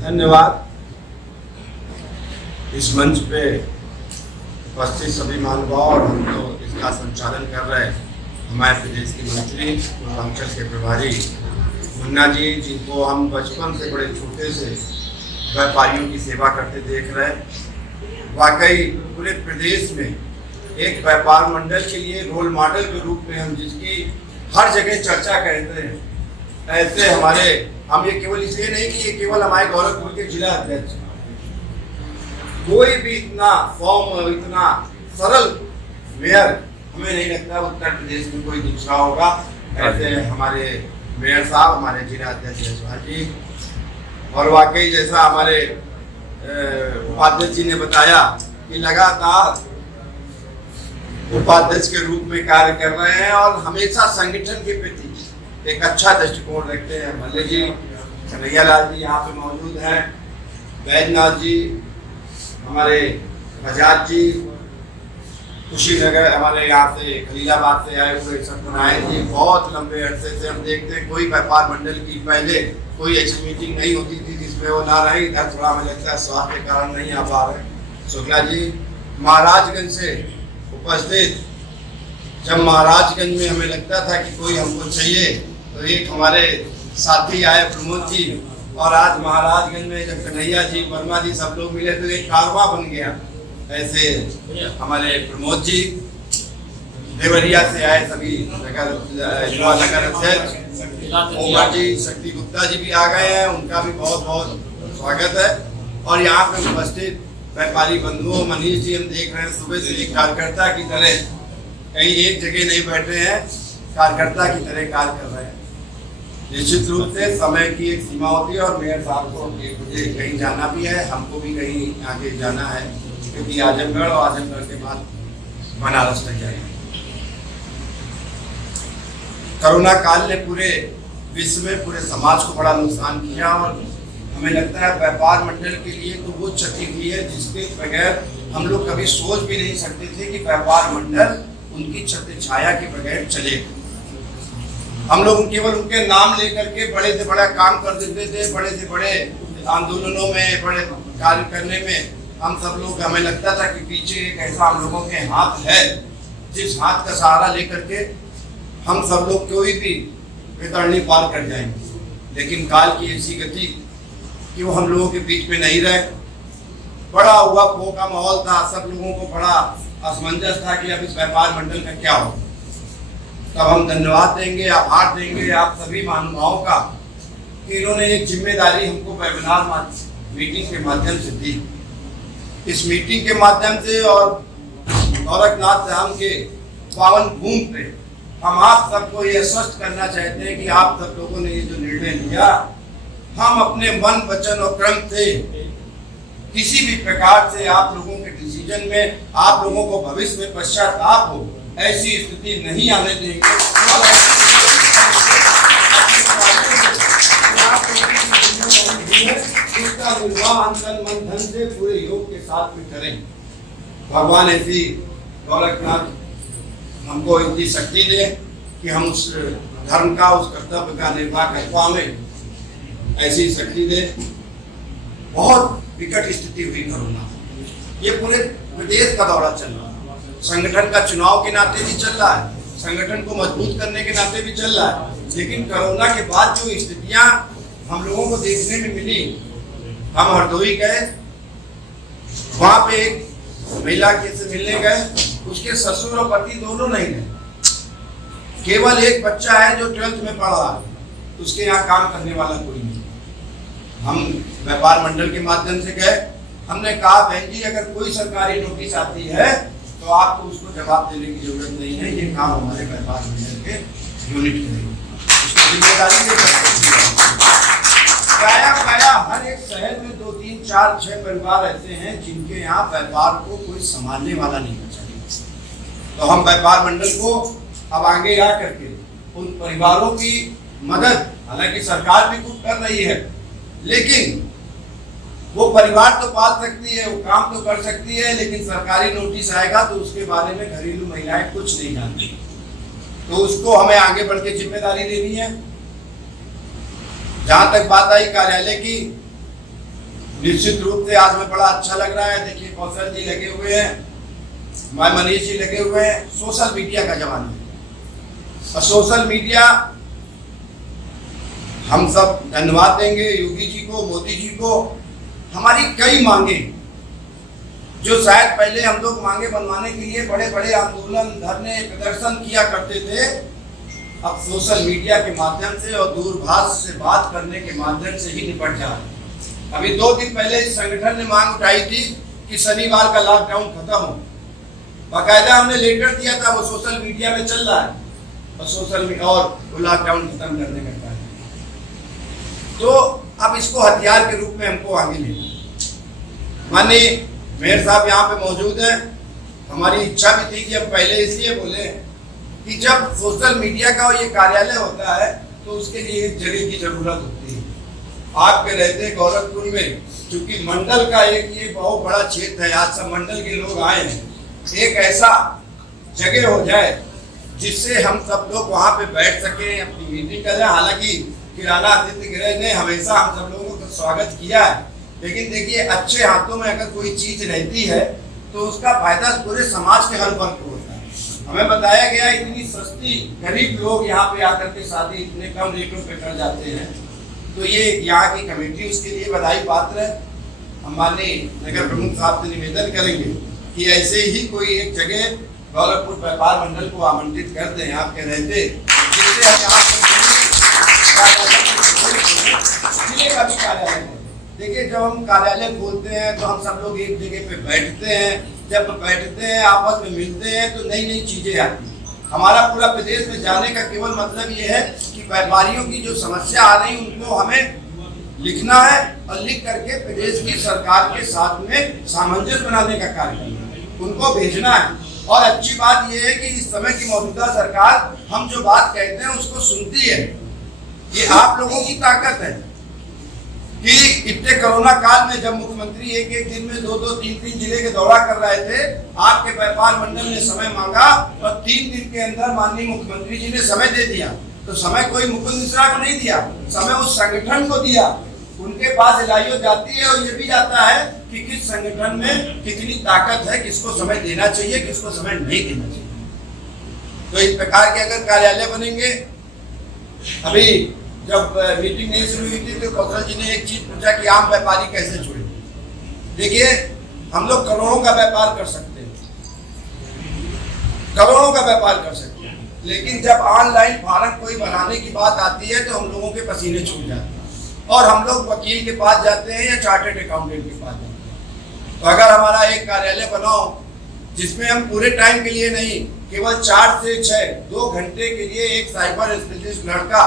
धन्यवाद। इस मंच पे उपस्थित सभी महानुभाव और हम तो इसका संचालन कर रहे हैं हमारे प्रदेश के मंत्री पूर्वांचल के प्रभारी मुन्ना जी, जिनको हम बचपन से बड़े छोटे से व्यापारियों की सेवा करते देख रहे हैं। वाकई पूरे प्रदेश में एक व्यापार मंडल के लिए रोल मॉडल के रूप में हम जिसकी हर जगह चर्चा करते हैं, ऐसे हमारे हम ये केवल इसलिए नहीं कि ये केवल हमारे गोरखपुर के जिला अध्यक्ष, कोई भी इतना फॉर्म इतना सरल मेयर हमें नहीं लगता उत्तर प्रदेश में कोई दूसरा होगा। ऐसे हमारे मेयर साहब, हमारे जिला अध्यक्ष जयसवाल जी, और वाकई जैसा हमारे उपाध्यक्ष जी ने बताया कि लगातार उपाध्यक्ष के रूप में कार्य कर रहे हैं और हमेशा संगठन के प्रति एक अच्छा दृष्टिकोण रखते हैं। मल्ले जी, कन्हैया लाल जी यहाँ पे मौजूद हैं, बैजनाथ जी, हमारे बजाज जी, कुशीनगर हमारे यहाँ से खलीलाबाद से आए हुए सत्यनारायण जी, बहुत लंबे अरसे से हम देखते हैं कोई व्यापार मंडल की पहले कोई ऐसी मीटिंग नहीं होती थी जिसमें वो ना रहे। इधर थोड़ा हमें लगता है स्वास्थ्य के कारण नहीं आ पा रहे। शुक्ला जी महाराजगंज से उपस्थित, जब महाराजगंज में हमें लगता था कि कोई हमको चाहिए तो एक हमारे साथी आए प्रमोद जी, और आज महाराजगंज में जब कन्हैया जी, वर्मा जी सब लोग मिले तो एक कारवां बन गया। ऐसे हमारे प्रमोद जी, देवरिया से आए सभी युवा नगर अध्यक्ष ओमर जी, शक्ति गुप्ता जी भी आ गए हैं, उनका भी बहुत बहुत स्वागत है। और यहाँ पे उपस्थित व्यापारी बंधुओं, मनीष जी, हम देख रहे हैं सुबह से एक कार्यकर्ता की तरह कहीं एक जगह नहीं बैठे हैं, कार्यकर्ता की तरह कार्य कर रहे हैं। निश्चित रूप से समय की एक सीमा होती है और मेयर साहब को मुझे कहीं जाना भी है, हमको भी कहीं आगे जाना है, क्योंकि आजमगढ़ और आजमगढ़ के बाद बनारस तक जाएंगे। कोरोना काल ने पूरे विश्व में पूरे समाज को बड़ा नुकसान किया और हमें लगता है व्यापार मंडल के लिए तो वो क्षति हुई है जिसके बगैर हम लोग कभी सोच भी नहीं सकते थे कि व्यापार मंडल उनकी छत्र छाया के बगैर चलेगा। हम लोग केवल उनके नाम लेकर के बड़े से बड़ा काम कर देते थे, बड़े से बड़े आंदोलनों में, बड़े कार्य करने में हम सब लोग, हमें लगता था कि पीछे एक ऐसा हम लोगों के हाथ है जिस हाथ का सहारा लेकर के हम सब लोग कोई भी बेतरनी पार कर जाएंगे। लेकिन काल की ऐसी गति कि वो हम लोगों के बीच में नहीं रहे। बड़ा हुआ खो का माहौल था, सब लोगों को बड़ा असमंजस था कि अब इस व्यापार मंडल का क्या हो। तब हम धन्यवाद देंगे, आभार देंगे आप सभी महानुभावों का कि इन्होंने एक जिम्मेदारी हमको वेबिनार मीटिंग के माध्यम से दी। इस मीटिंग के माध्यम से और गोरखनाथ धाम के पावन भूमि पे हम आप सबको ये स्पष्ट करना चाहते हैं कि आप सब लोगों ने ये जो निर्णय लिया, हम अपने मन, वचन और कर्म से किसी भी प्रकार से आप लोगों के डिसीजन में आप लोगों को भविष्य में पश्चाताप हो ऐसी स्थिति नहीं आने देंगे। इसका निर्वाह तन मन धन से पूरे योग के साथ में करें। भगवान ऐसी गोरखनाथ हमको इतनी शक्ति दे कि हम उस धर्म का, उस कर्तव्य का निर्वाह कर पाएं, ऐसी शक्ति दे। बहुत विकट स्थिति हुई कोरोना, ये पूरे प्रदेश का दौरा चल रहा है, संगठन का चुनाव के नाते भी चल रहा है, संगठन को मजबूत करने के नाते भी चल रहा है। लेकिन कोरोना के बाद जो स्थितियां हम लोगों को देखने में मिली, हम हरदोई गए, वहां पे एक महिला के से मिलने गए, उसके ससुर और पति दोनों नहीं गए, केवल एक बच्चा है जो 12th में पढ़ रहा है, उसके यहाँ काम करने वाला कोई नहीं। हम व्यापार मंडल के माध्यम से गए, हमने कहा बहन जी अगर कोई सरकारी नोटिस आती है तो आपको उसको जवाब देने की जरूरत नहीं है, ये काम हमारे व्यापार मंडल के यूनिट करेंगे, उसकी जिम्मेदारी प्राया हर एक शहर में 2, 3, 4, 6 परिवार ऐसे हैं जिनके यहाँ व्यापार को कोई संभालने वाला नहीं बचा। तो हम व्यापार मंडल को अब आगे आ करके उन परिवारों की मदद, हालांकि सरकार भी कुछ कर रही है, लेकिन वो परिवार तो पाल सकती है, वो काम तो कर सकती है, लेकिन सरकारी नोटिस आएगा तो उसके बारे में घरेलू महिलाएं कुछ नहीं जानती। तो उसको हमें आगे बढ़ के जिम्मेदारी लेनी है। जहां तक बात आई कार्यालय की, निश्चित रूप से आज में बड़ा अच्छा लग रहा है। देखिए कौशल जी लगे हुए हैं, मनीष जी लगे हुए हैं। सोशल मीडिया का जमाना है और सोशल मीडिया हम सब धन्यवाद देंगे योगी जी को, मोदी जी को। हमारी कई मांगे जो शायद पहले हम लोग मांगे बनवाने के लिए बड़े बड़े आंदोलन, धरने, प्रदर्शन किया करते थे, अब सोशल मीडिया के माध्यम से और दूरभाष से बात करने के माध्यम से ही निपट जा रहे हैं। अभी 2 दिन पहले इस संगठन ने मांग उठाई थी कि शनिवार का लॉकडाउन खत्म हो। बाकायदा हमने लेटर दिया था, वो सोशल मीडिया में चल रहा है और वो लॉकडाउन खत्म करने का कार्य। तो अब इसको हथियार के रूप में हमको आगे लेना। माननीय मेयर साहब यहाँ पे मौजूद हैं। हमारी इच्छा भी थी कि हम पहले इसलिए बोले कि जब सोशल मीडिया का ये कार्यालय होता है तो उसके लिए एक जगह की जरूरत होती है। आपके रहते गोरखपुर में, क्योंकि मंडल का एक ये बहुत बड़ा क्षेत्र है, आज सब मंडल के लोग आए हैं, एक ऐसा जगह हो जाए जिससे हम सब लोग वहाँ पे बैठ सके, अपनी मीटिंग करें। हालांकि किराना अतिथि गृह ने हमेशा हम सब लोगों का स्वागत किया है, लेकिन देखिए अच्छे हाथों में अगर कोई चीज रहती है तो उसका फायदा पूरे समाज के हर वर्ग को होता है। हमें बताया गया इतनी सस्ती, गरीब लोग यहाँ पे आकर के शादी इतने कम रेटों पे कर जाते हैं, तो ये यहाँ की कमेटी उसके लिए बधाई पात्र है। हम माननीय नगर प्रमुख साहब से निवेदन करेंगे कि ऐसे ही कोई एक जगह गोरखपुर व्यापार मंडल को आमंत्रित कर दें आपके रहते, जिससे हम यहाँ का भी कार्यालय है। देखिए जब हम कार्यालय खोलते हैं तो हम सब लोग एक जगह पे बैठते हैं, जब बैठते हैं आपस में मिलते हैं तो नई नई चीजें आती हैं। हमारा पूरा प्रदेश में जाने का केवल मतलब ये है कि व्यापारियों की जो समस्या आ रही उनको हमें लिखना है और लिख करके प्रदेश की सरकार के साथ में सामंजस्य बनाने का कार्य करना है, उनको भेजना है। और अच्छी बात यह है कि इस समय की मौजूदा सरकार हम जो बात कहते हैं उसको सुनती है। ये आप लोगों की ताकत है कि इतने कोरोना काल में जब मुख्यमंत्री एक एक दिन में 2-2, 3-3 जिले के दौरा कर रहे थे, आपके व्यापार मंडल ने समय मांगा और 3 दिन के अंदर माननीय मुख्यमंत्री जी ने समय दे दिया। तो समय कोई मुकुंद मिश्रा को नहीं दिया, समय उस संगठन को दिया। उनके पास एलआईओ जाती है और ये भी जाता है कि किस संगठन में कितनी ताकत है, किसको समय देना चाहिए, किसको समय नहीं देना चाहिए। तो इस प्रकार के अगर कार्यालय बनेंगे, अभी जब मीटिंग नहीं शुरू हुई थी तो कौशल जी ने एक चीज पूछा कि आम व्यापारी कैसे जुड़े। देखिए हम लोग करोड़ों का व्यापार कर सकते हैं, करोड़ों का व्यापार कर सकते हैं, लेकिन जब ऑनलाइन फार्म कोई बनाने की बात आती है तो हम लोगों के पसीने छूट जाते हैं और हम लोग वकील के पास जाते हैं या चार्टर्ड अकाउंटेंट के पास जाते हैं। तो अगर हमारा एक कार्यालय बनाओ जिसमें हम पूरे टाइम के लिए नहीं, केवल 4 से 6 2 घंटे के लिए एक साइबर स्पेशलिस्ट लड़का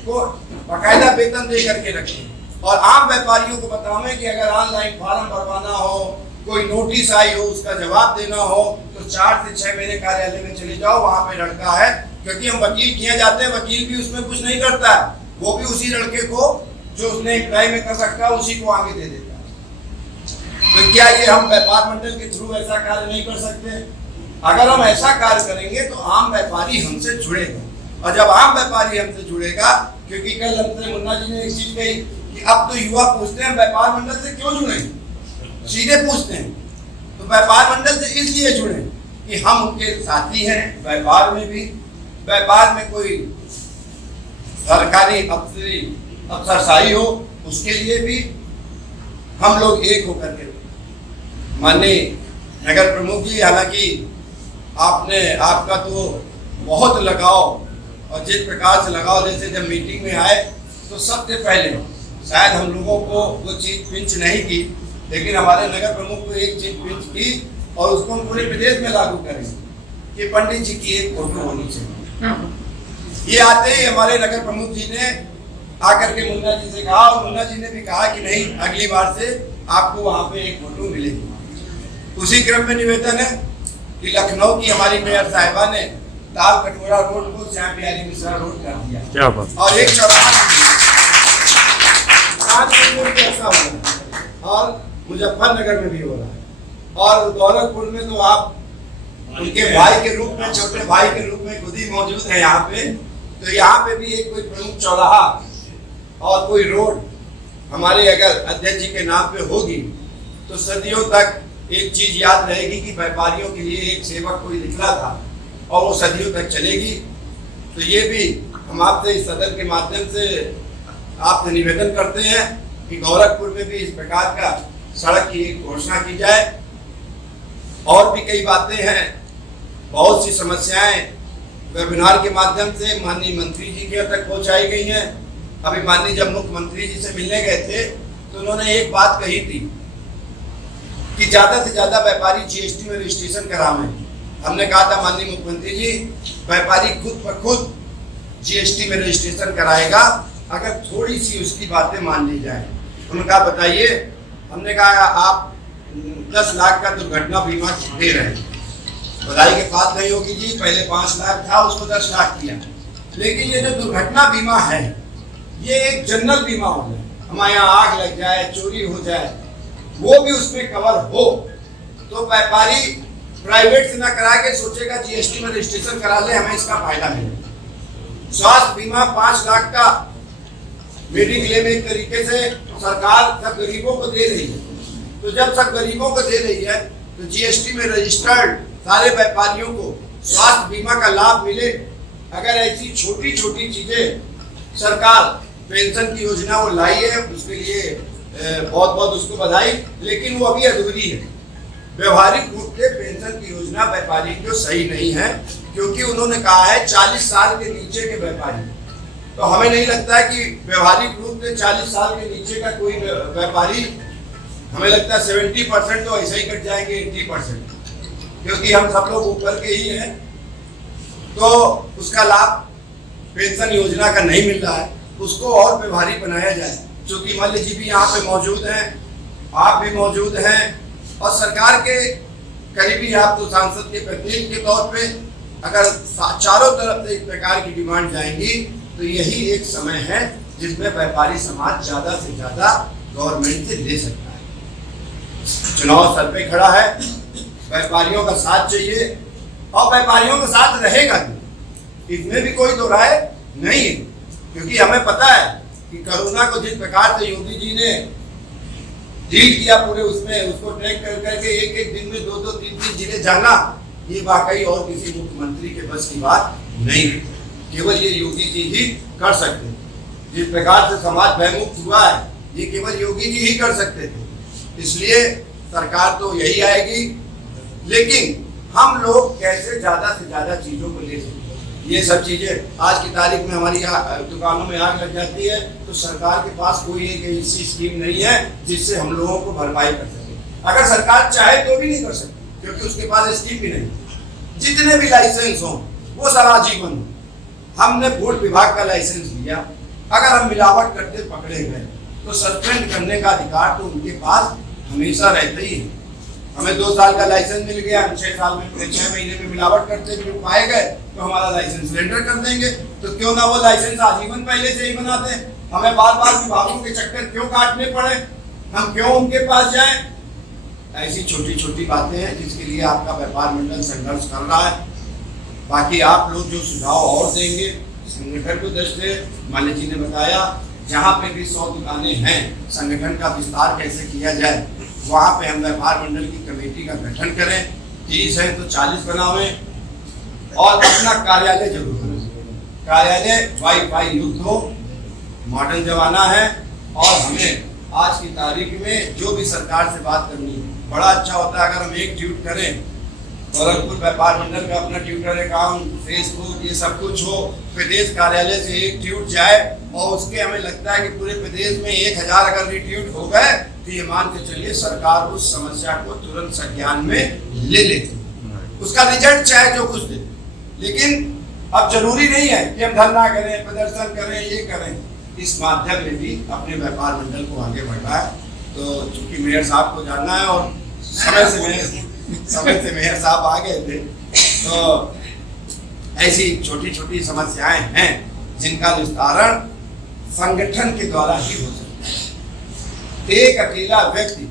को बाकायदा वेतन दे करके रखें और आम व्यापारियों को बतावें कि अगर ऑनलाइन फॉर्म भरवाना हो, कोई नोटिस आई हो, उसका जवाब देना हो तो 4 से 6 मेरे कार्यालय में चले जाओ, वहां पे लड़का है। क्योंकि हम वकील किए जाते हैं, वकील भी उसमें कुछ नहीं करता है, वो भी उसी लड़के को जो उसने अप्लाई में कर सकता है उसी को आगे दे देता है। तो क्या ये हम व्यापार मंडल के थ्रू ऐसा कार्य नहीं कर सकते? अगर हम ऐसा कार्य करेंगे तो आम व्यापारी हमसे जुड़ेगा, और जब आम व्यापारी हमसे जुड़ेगा, क्योंकि कल मंत्री मुन्ना जी ने एक चीज कही कि अब तो युवा पूछते हैं व्यापार मंडल से क्यों जुड़े, सीधे पूछते हैं। तो व्यापार मंडल से इसलिए जुड़े कि हम उनके साथी हैं व्यापार में भी, व्यापार में कोई सरकारी अफसरशाही हो उसके लिए भी हम लोग एक होकर के। माननीय नगर प्रमुख जी, हालांकि आपका तो बहुत लगाव और जिस प्रकार से लगाव, जैसे जब मीटिंग में आए तो सबसे पहले शायद हम लोगों को वो चीज पिंच नहीं की, लेकिन हमारे नगर प्रमुख को एक चीज पिंच की और उसको हम पूरे प्रदेश में लागू करें कि पंडित जी की एक फोटो होनी चाहिए। ये आते ही हमारे नगर प्रमुख जी ने आकर के मुन्ना जी से कहा और मुन्ना जी ने भी कहा कि नहीं, अगली बार से आपको वहां पे एक फोटो मिलेगी। उसी क्रम में निवेदन है कि लखनऊ की हमारी मेयर साहिबा ने ताल कटोरा रोड को श्याम बिहारी मिश्रा रोड कर दिया। क्या बात। और एक ऐसा हो रहा है, और मुजफ्फरनगर में भी हो रहा है, और गोरखपुर में तो आप उनके भाई के रूप में, छोटे भाई के रूप में खुद ही मौजूद है यहाँ पे। तो यहाँ पे भी एक कोई प्रमुख चौराहा और कोई रोड हमारे अगर अध्यक्ष जी के नाम पे होगी तो सदियों तक एक चीज याद रहेगी कि व्यापारियों के लिए एक सेवक कोई निकला था और वो सदियों तक चलेगी। तो ये भी हम आपसे इस सदन के माध्यम से आपसे निवेदन करते हैं कि गोरखपुर में भी इस प्रकार का सड़क की एक घोषणा की जाए। और भी कई बातें हैं, बहुत सी समस्याएं वेबिनार के माध्यम से माननीय मंत्री जी के तक पहुंचाई गई हैं। अभी माननीय जब मुख्यमंत्री जी से मिलने गए थे तो उन्होंने एक बात कही थी कि ज्यादा से ज्यादा व्यापारी जीएसटी में रजिस्ट्रेशन करावें। हमने कहा था माननीय मुख्यमंत्री जी, व्यापारी खुद ब खुद जीएसटी में रजिस्ट्रेशन कराएगा अगर थोड़ी सी उसकी बातें मान ली जाए। उन्होंने कहा बताइए। हमने कहा आप 10 लाख का दुर्घटना बीमा दे रहे हैं, बधाई के बात नहीं होगी जी, पहले 5 लाख था उसको 10 लाख किया। लेकिन ये जो दुर्घटना बीमा है ये एक जनरल बीमा हो जाए, हमारे यहाँ आग लग जाए, चोरी हो जाए, वो भी उसमें कवर हो तो व्यापारी प्राइवेट से ना करा के सोचेगा जीएसटी में रजिस्ट्रेशन करा ले, हमें इसका फायदा मिलेगा। स्वास्थ्य बीमा 5 लाख का मेडिक्लेम एक तरीके से सरकार सब गरीबों को दे रही है। तो जब सब गरीबों को दे रही है तो जीएसटी में रजिस्टर्ड सारे व्यापारियों को स्वास्थ्य बीमा का लाभ मिले। अगर ऐसी छोटी छोटी चीजें सरकार पेंशन की योजना वो लाई है, उसके लिए बहुत बहुत उसको बधाई, लेकिन वो अभी अधूरी है। व्यवहारिक रूप से पेंशन की योजना व्यापारी को सही नहीं है, क्योंकि उन्होंने कहा है 40 साल के नीचे के व्यापारी। तो हमें नहीं लगता है कि व्यवहारिक रूप से 40 साल के नीचे का कोई व्यापारी, हमें लगता है 70% तो ऐसे ही कट जाएंगे, 80%, क्योंकि हम सब लोग ऊपर के ही हैं। तो उसका लाभ पेंशन योजना का नहीं मिल रहा है, उसको और व्यवहारिक बनाया जाए। चूंकि मल्ल जी भी यहाँ पे मौजूद हैं, आप भी मौजूद हैं और सरकार के करीबी आप तो सांसद के प्रतिनिधि के तौर पे अगर चारों तरफ से इस प्रकार की डिमांड जाएंगी तो यही एक समय है जिसमें व्यापारी समाज ज्यादा से ज्यादा गवर्नमेंट से ले सकता है। चुनाव सर पे खड़ा है, व्यापारियों का साथ चाहिए और व्यापारियों का साथ रहेगा भी, इसमें भी कोई दो राय नहीं है। क्योंकि हमें पता है कि कोरोना को जिस प्रकार से योगी जी ने डील किया पूरे उसमें, उसको ट्रैक कर करके एक एक दिन में 2-2, 3-3 जिले जाना, ये वाकई और किसी मुख्यमंत्री के बस की बात नहीं है। केवल ये योगी जी ही कर सकते हैं। जिस प्रकार से समाज भयमुक्त हुआ है ये केवल योगी जी ही कर सकते थे। इसलिए सरकार तो यही आएगी, लेकिन हम लोग कैसे ज्यादा से ज्यादा चीजों को ले सकते हैं। ये सब चीजें आज की तारीख में हमारी दुकानों में आग लग जाती है तो सरकार के पास कोई एक ऐसी स्कीम नहीं है जिससे हम लोगों को भरपाई कर सके। अगर सरकार चाहे तो भी नहीं कर सकती, क्योंकि उसके पास स्कीम भी नहीं। जितने भी लाइसेंस हों वो सारा आजीवन हो। हमने फूड विभाग का लाइसेंस लिया, अगर हम मिलावट करते पकड़े गए तो सस्पेंड करने का अधिकार तो उनके पास हमेशा रहता ही है। हमें 2 साल का लाइसेंस मिल गया, हम 6 महीने में मिलावट करते हुए पाए गए तो हमारा लाइसेंस सरेंडर कर देंगे। तो क्यों ना वो लाइसेंस आजीवन पहले से ही बनाते हैं। हमें बार बार विभागों के चक्कर क्यों काटने पड़े, हम क्यों उनके पास जाएं। ऐसी छोटी छोटी बातें हैं जिसके लिए आपका व्यापार मंडल संघर्ष कर रहा है। बाकी आप लोग जो सुझाव और देंगे संगठन को दृष्टि, माली जी ने बताया जहाँ पे भी 100 दुकानें हैं, संगठन का विस्तार कैसे किया जाए, वहाँ पे हम व्यापार मंडल की कमेटी का गठन करें। 30 है तो 40 बनावें और अपना कार्यालय जरूर करें। कार्यालय वाईफाई युक्त हो, मॉडर्न जमाना है। और हमें आज की तारीख में जो भी सरकार से बात करनी है, बड़ा अच्छा होता है अगर हम एक ट्वीट करें, गोरखपुर व्यापार मंडल का अपना ट्विटर अकाउंट, फेसबुक, ये सब कुछ हो, प्रदेश कार्यालय से एक ट्वीट जाए और उसके हमें लगता है कि पूरे प्रदेश में 1000 अगर रिट्वीट हो गए तो ये मान के चलिए सरकार उस समस्या को तुरंत संज्ञान में ले लेती, उसका रिजल्ट चाहे जो कुछ दे। लेकिन अब जरूरी नहीं है कि हम धरना करें, प्रदर्शन करें, ये करें। इस माध्यम में भी अपने व्यापार मंडल को आगे बढ़ाए। तो चूंकि मेयर साहब को जानना है और समय से मेयर साहब आ गए थे, तो ऐसी छोटी छोटी समस्याएं हैं जिनका निस्तारण संगठन के द्वारा ही हो सकता है। एक अकेला व्यक्ति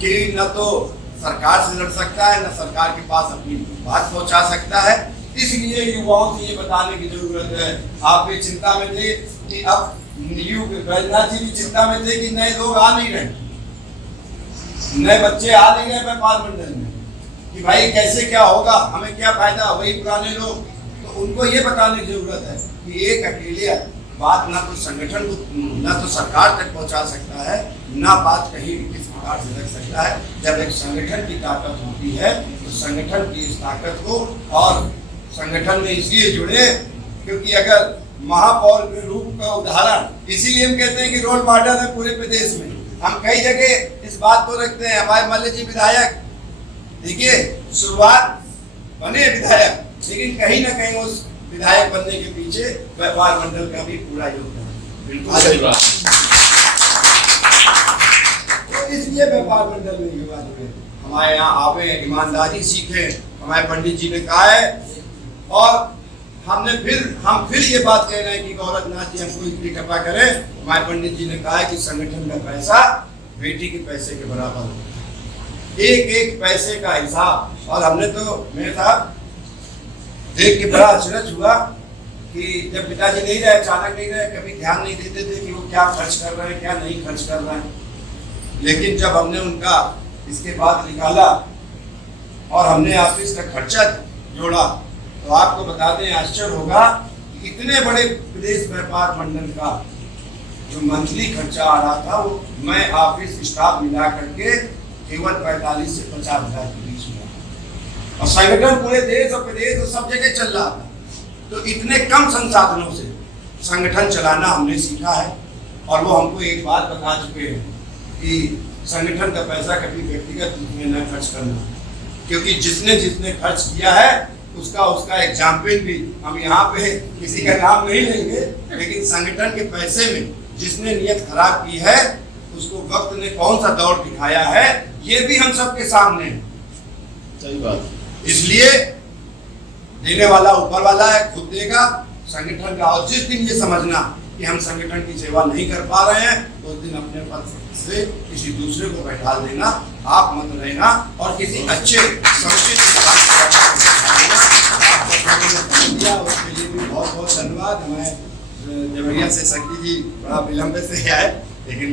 की न तो सरकार से लड़ सकता है, न सरकार के पास अपनी बात पहुंचा सकता है। इसलिए युवाओं से ये बताने की जरूरत है। आप भी चिंता में थे कि अब बैजनाथ जी भी चिंता में थे कि नए लोग आ नहीं रहे, नए बच्चे आ नहीं रहे व्यापार मंडल में, कि भाई कैसे क्या होगा, हमें क्या फायदा, वही पुराने लोग। तो उनको ये बताने की जरूरत है कि एक अकेले बात ना तो संगठन को, ना तो सरकार तक पहुंचा सकता है, ना बात कहीं भी किस प्रकार से रख सकता है। जब एक संगठन की ताकत होती है तो संगठन की इस ताकत को, और संगठन में इसलिए जुड़े क्योंकि अगर महापौर के रूप का उदाहरण, इसीलिए हम कहते हैं कि रोल मॉडल है पूरे प्रदेश में। हम कई जगह इस बात को रखते हैं। हमारे मल्ल जी विधायक, देखिए शुरुआत बने विधायक, लेकिन कहीं ना कहीं उस विधायक बनने के पीछे व्यापार मंडल का भी पूरा योगदान है। बिल्कुल सही बात। तो इसलिए व्यापार मंडल में युवा जुड़े, हमारे यहाँ आवे, ईमानदारी सीखे। हमारे पंडित जी ने कहा है, और हम फिर ये बात कह रहे हैं कि गोरखनाथ जी हमको इतनी कृपा करें। हमारे पंडित जी ने कहा है कि संगठन का पैसा बेटी के पैसे के बराबर होता है, एक एक पैसे का हिसाब। और हमने तो, मेरे साहब देख के बड़ा अचरज हुआ कि जब पिताजी नहीं रहे, अचानक नहीं रहे, कभी ध्यान नहीं देते थे कि वो क्या खर्च कर रहे हैं, क्या नहीं खर्च कर रहे हैं। लेकिन जब हमने उनका इसके बाद निकाला और हमने ऑफिस का खर्चा जोड़ा, तो आपको बता दें, आश्चर्य होगा कि इतने बड़े प्रदेश व्यापार मंडल का जो मंथली खर्चा आ रहा था, वो मैं ऑफिस स्टाफ मिला करके केवल 45 से 50 हजार के बीच में, और संगठन पूरे देश और प्रदेश और सब जगह चल रहा था। तो इतने कम संसाधनों से संगठन चलाना हमने सीखा है। और वो हमको एक बात बता चुके हैं कि संगठन का पैसा कभी व्यक्तिगत रूप में न खर्च करना, क्योंकि जिसने जिसने खर्च किया है उसका एग्जाम्पल भी हम यहाँ पे किसी का नाम नहीं लेंगे, लेकिन संगठन के पैसे में जिसने नियत खराब की है उसको वक्त ने कौन सा दौर दिखाया है, ये भी हम सबके सामने है। सही बात। इसलिए देने वाला ऊपर वाला है, खुद देगा संगठन का। और जिस दिन ये समझना कि हम संगठन की सेवा नहीं कर पा रहे हैं, तो उस दिन अपने पद से किसी दूसरे को बैठा देना, आप मत रहना, और किसी अच्छे उसके लिए भी बहुत बहुत धन्यवाद। हमें देवरिया से शक्ति जी बड़ा विलंब से आए, लेकिन